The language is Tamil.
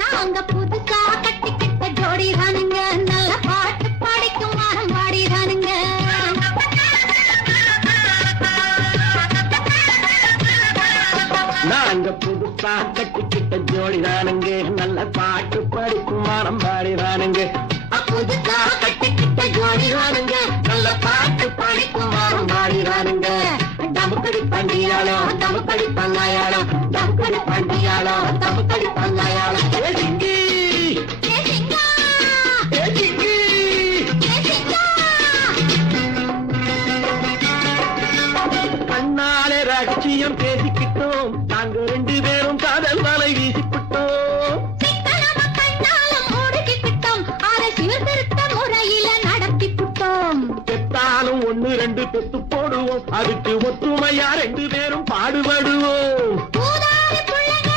நாங்க புதுசா கட்டிக்கிட்ட ஜோடி தானுங்க, நல்ல பாட்டு பாடிக்கும் வாரம் பாடி தானுங்க. நாங்க புதுசா கட்டிக்கிட்ட ஜோடி தானுங்க, நல்ல பாட்டு படிக்கும் வாரம் பாடி தானுங்க. புதுசா கட்டிக்கிட்ட ஜோடி தானுங்க, நல்ல பாட்டு படிக்கும் வாரம் பாடி தானுங்க. டமுக்கடி பண்டியாளோ டமுக்கடி பங்காயாளோ, டமுக்கடி பண்டியாளோ டமுக்கடி பங்காயாளோ. கண்ணாலே ரகசியம் பேசிக்கிட்டோம், நாங்க 2 பேரும் காதல் வலை வீசிக்கிட்டோம். முறையில நடத்திக்கிட்டோம். பெத்தாலும் 1 2 பெத்து போடுவோம், அதுக்கு ஒத்துமையா 2 பேரும் பாடுபடுவோம்.